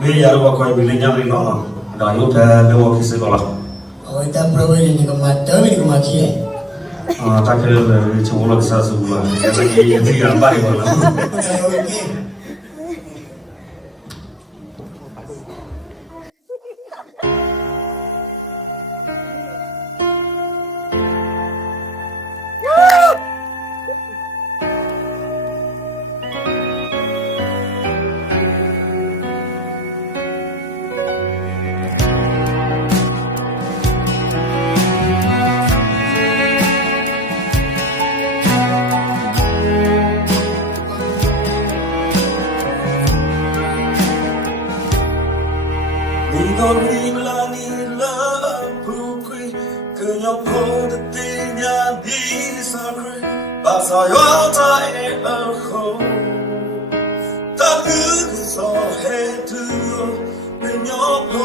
Me ya lo koi bili nyam ni no. Da yo ta Milwaukee se kola. Oh, ita program ni kau mati. Ta ke le chu lo sa su la. Ya ta ki ya ti ya ba ni kola. Basa yo ta e ho ta good so head to in your po